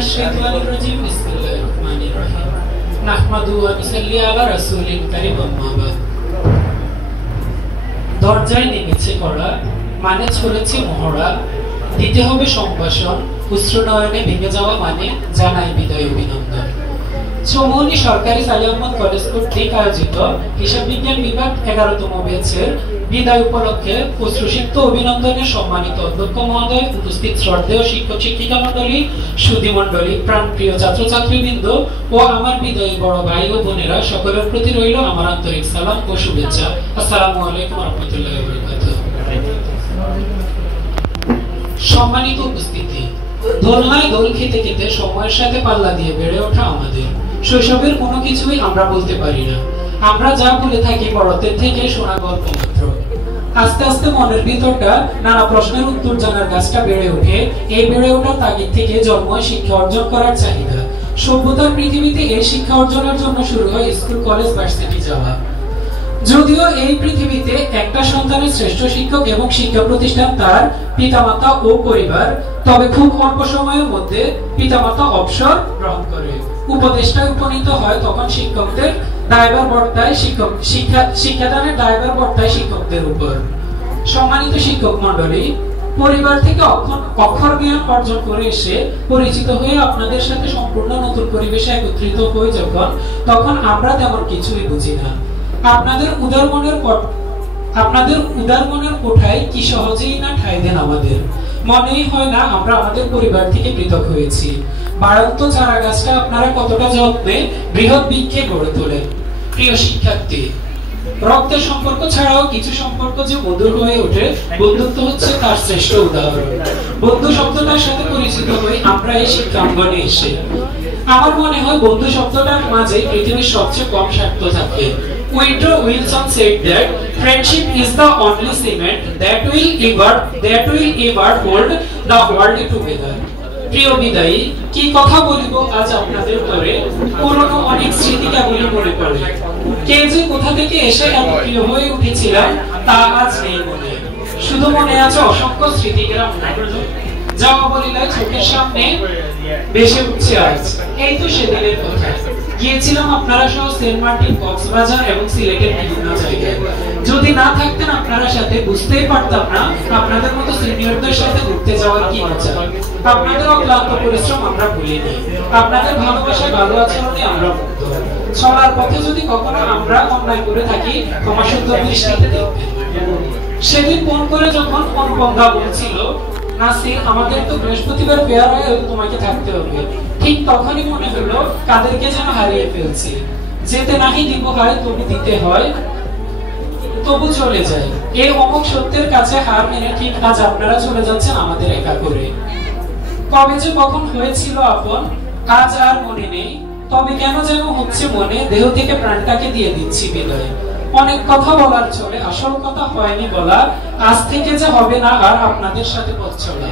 মিনাশ-শাইতানির রাজীম। বিসমিল্লাহির রহমানির রহিম। নাহমাদু ওয়া নুসাল্লি আলা রাসূলিল কারীম, আম্মা বাদ। দরজায় নেমেছে কড়া, মানে চলেছে মহড়া, দিতে হবে সম্ভাষণ, উচ্ছ্রনয়নে ভেঙে যাওয়া মানে জানাই বিদায় অভিনন্দন। চৌমুহনী সরকারি সালেহ আহমদ কলেজ কর্তৃক আয়োজিত হিসাব বিজ্ঞান বিভাগ 11তম ব্যাচের বিদায় উপলক্ষে অশ্রুসিক্ত অভিনন্দনের সম্মানিত অধ্যক্ষ মহোদয়, উপস্থিত শ্রদ্ধেয় শিক্ষক শিক্ষিকা মণ্ডলী, সুধী মণ্ডলী, প্রাণপ্রিয় ছাত্রছাত্রীবৃন্দ ও আমার বিদায়ী বড় ভাই ও বোনেরা, সকলের প্রতি রইল আমার আন্তরিক সালাম ও শুভেচ্ছা। আসসালামু আলাইকুম ওয়া রাহমাতুল্লাহি ওয়া বারাকাতুহু। সম্মানিত উপস্থিতি, দোলনায় দোল খেতে খেতে সময়ের সাথে পাল্লা দিয়ে বেড়ে ওঠা আমাদের শৈশবের কোনো কিছুই আমরা বলতে পারি না। আমরা যা বলে থাকি বড়দের থেকে শোনা গল্প মাত্র। আস্তে আস্তে মনের ভিতরটা নানা প্রশ্নের উত্তর জানার গাছটা বেড়ে ওঠে। এই বেড়ে ওঠার তাগিদ থেকে জন্মায় শিক্ষা অর্জন করার চাহিদা। সভ্যতার পৃথিবীতে এই শিক্ষা অর্জনের জন্য শুরু হয় স্কুল, কলেজ, ভার্সিটি যাওয়া। যদিও এই পৃথিবীতে একটা সন্তানের শ্রেষ্ঠ শিক্ষক এবং শিক্ষা প্রতিষ্ঠান তার পিতামাতা ও পরিবার, তবে খুব অল্প সময়ের মধ্যে পিতামাতা অবসর গ্রহণ করে, উপদেষ্টায় উপনীত হয়, তখন শিক্ষকদের দায়ভার বর্তায় শিক্ষাদানের দায়ভার বর্তায় শিক্ষকদের উপর। সম্মানিত শিক্ষক মণ্ডলী, পরিবার থেকে অক্ষর জ্ঞান অর্জন করে এসে পরিচিত হয়ে আপনাদের সাথে সম্পূর্ণ নতুন পরিবেশে একত্রিত হয়ে তখন আমরা তেমন কিছুই বুঝি না। আপনাদের উদার মনের কোঠায় কি সহজেই না ঠাঁই দেন আমাদের। মনেই হয় না আমরা আমাদের পরিবার থেকে পৃথক হয়েছি। বাড়ন্ত চারা গাছটা আপনারা কতটা যত্নে বৃহৎ বৃক্ষে গড়ে তোলেন। প্রিয় শিক্ষার্থী, রক্তের সম্পর্ক ছাড়াও কিছু সম্পর্ক যে মধুর হয়ে ওঠে, বন্ধুত্ব হচ্ছে তার শ্রেষ্ঠ উদাহরণ। বন্ধু শব্দটার সাথে পরিচিত হই আমরা এই শিক্ষাঙ্গনে এসে। আমার মনে হয় বন্ধু শব্দটার মাঝে পৃথিবীর সবচেয়ে কম স্বার্থ থাকে। Woodrow Wilson said that friendship is the only cement that will ever hold the world together. প্রিয় বিদায়ী, কি কথা বলিব আজ আপনাদের তরে, পুরনো অনেক স্মৃতি কেবলই মনে পড়ে। কে যে কোথা থেকে এসে এত প্রিয় হয়ে উঠেছিলাম তা আজ নেই মনে। শুধু মনে আছে অসংখ্য স্মৃতিগ্রাম যাওয়া বলিলায় চোখের সামনে ভেসে উঠছে আজ। এই তো সেদিনের কথা। গিয়েছিলাম আপনারা সহ সেন্ট মার্টিন, কক্সবাজার এবং সিলেটের বিভিন্ন জায়গায়। যদি না থাকতেন আপনারা সাথে, বুঝতেই পারতাম না আপনাদের মতো সিনিয়রদের সাথে ঘুরতে যাওয়ার কি মজা। আপনাদের অক্লান্ত পরিশ্রম আমরা ভুলিনি। আপনাদের ভালোবাসায়, ভালো আচরণে আমরা মুগ্ধ। চলার পথে যদি কখনো আমরা অন্যায় করে থাকি, ক্ষমা সুন্দর দৃষ্টিতে দেখবেন। সেদিন ফোন করে যখন অনুপমদা বলছিল, নাসির আমাদের তো বৃহস্পতিবার ফেয়ার হয়, তোমাকে থাকতে হবে, ঠিক তখনই মনে হলো কাদেরকে যেন হারিয়ে ফেলছি। যেতে নাহি দিব হয়, তবু দিতে হয়, তবু চলে যায়। এই অমোঘ সত্যের কাছে হার মেনে ঠিক আজ আপনারা চলে যাচ্ছেন আমাদের একা করে। কবে যে কখন হয়েছিল আপন, আজ আর মনে নেই, তবে কেন যেন হচ্ছে মনে, দেহ থেকে প্রাণটাকে দিয়ে দিচ্ছি বিদায়। অনেক কথা বলার চলে, আসল কথা হয়নি বলা, আজ থেকে যে হবে না আর আপনাদের সাথে পথ চলা।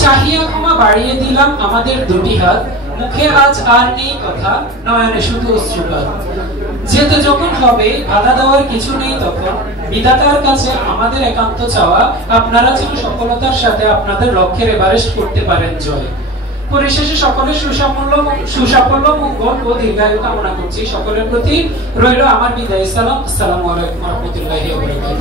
চাহিয়া ক্ষমা বাড়িয়ে দিলাম আমাদের দুটি হাত, মুখে আজ আর নেই কথা, নয়নে শুধু অশ্রুপাত। যেতে যখন হবে বাধা দেওয়ার কিছু নেই তখন, বিধাতার কাছে আমাদের একান্ত চাওয়া, আপনারা যেন সফলতার সাথে আপনাদের লক্ষ্যের এভারেস্ট করতে পারেন জয়। পরিশেষে সকলের সুসাফল্য, মঙ্গল ও দীর্ঘায়ু কামনা করছি। সকলের প্রতি রইল আমার বিদায় সালাম। আসসালামু আলাইকুম ওয়া রাহমাতুল্লাহি ওয়া বারাকাতুহু।